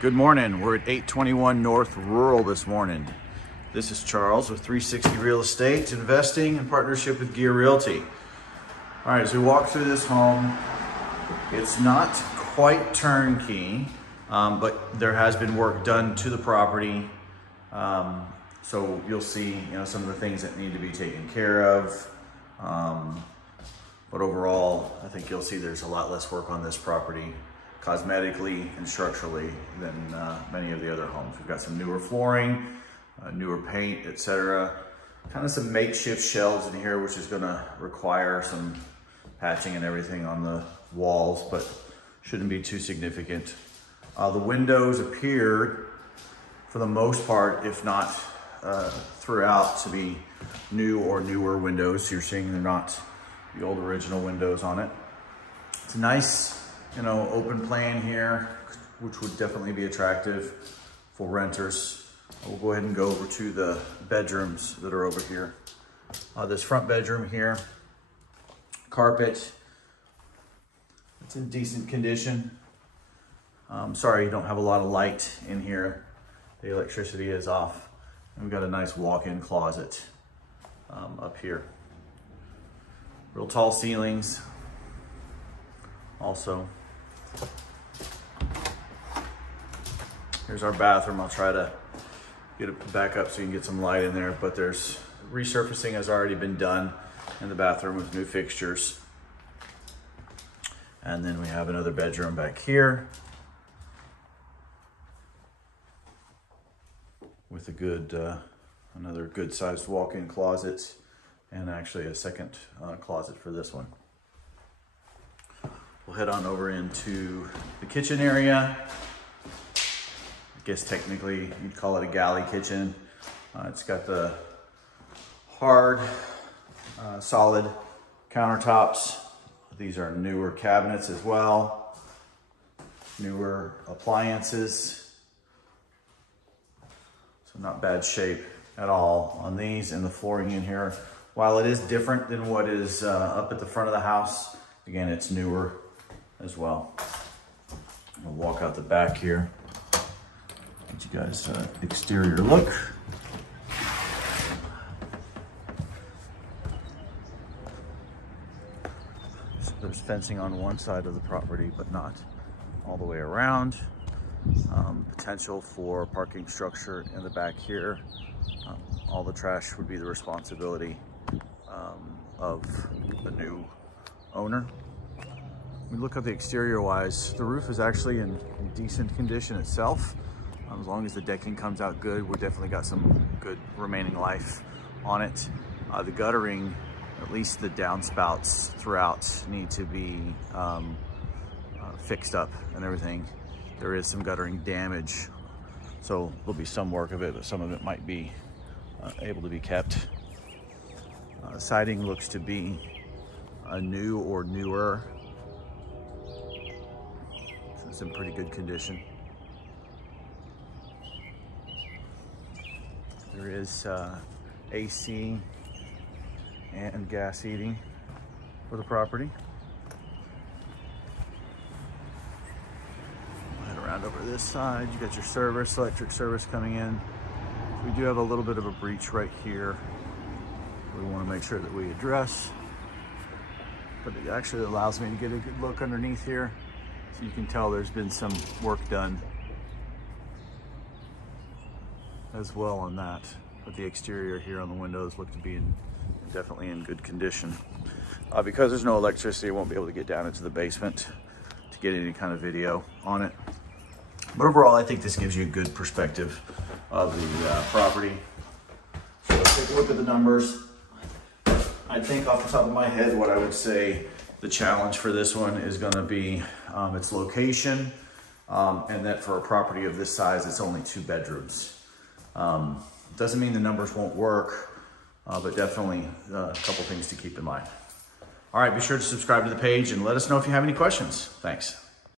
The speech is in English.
Good morning. We're at 821 North Rural this morning. This is Charles with 360 Real Estate, investing in partnership with Gear Realty. All right, as we walk through this home, it's not quite turnkey, but there has been work done to the property. So you'll see, some of the things that need to be taken care of. But overall, I think you'll see there's a lot less work on this property, cosmetically and structurally, than many of the other homes. We've got some newer flooring, newer paint, etc. Kind of some makeshift shelves in here, which is gonna require some patching and everything on the walls, but shouldn't be too significant. The windows appear, for the most part, if not throughout, to be new or newer windows. You're seeing they're not the old original windows on it. It's a nice, open plan here, which would definitely be attractive for renters. We'll go ahead and go over to the bedrooms that are over here. This front bedroom here, carpet, it's in decent condition. Sorry, you don't have a lot of light in here. The electricity is off. And we've got a nice walk-in closet up here. Real tall ceilings also. Here's our bathroom. I'll try to get it back up so you can get some light in there, but there's resurfacing has already been done in the bathroom with new fixtures. And then we have another bedroom back here with a good, another good sized walk-in closet, and actually a second closet for this one. We'll head on over into the kitchen area. I guess technically you'd call it a galley kitchen. It's got the hard, solid countertops. These are newer cabinets as well. Newer appliances. So not bad shape at all on these, and the flooring in here, while it is different than what is up at the front of the house, again, it's newer as well. I'll walk out the back here. Get you guys exterior look. So there's fencing on one side of the property, but not all the way around. Potential for parking structure in the back here. All the trash would be the responsibility of the new owner. We look at the exterior wise, the roof is actually in decent condition itself. As long as the decking comes out good, we've definitely got some good remaining life on it. The guttering, at least the downspouts throughout, need to be fixed up and everything. There is some guttering damage, so there'll be some work of it, but some of it might be able to be kept. Siding looks to be new or newer. So it's in pretty good condition. There is AC and gas heating for the property. Head around over to this side. You got your service, electric service coming in. We do have a little bit of a breach right here. We want to make sure that we address, but it actually allows me to get a good look underneath here. So you can tell there's been some work done as well on that. But the exterior here on the windows look to be definitely in good condition. Because there's no electricity, I won't be able to get down into the basement to get any kind of video on it. But overall, I think this gives you a good perspective of the property. So let's take a look at the numbers. I think off the top of my head, what I would say the challenge for this one is going to be its location, and that for a property of this size, it's only 2 bedrooms. Doesn't mean the numbers won't work, but definitely a couple things to keep in mind. All right, be sure to subscribe to the page and let us know if you have any questions. Thanks.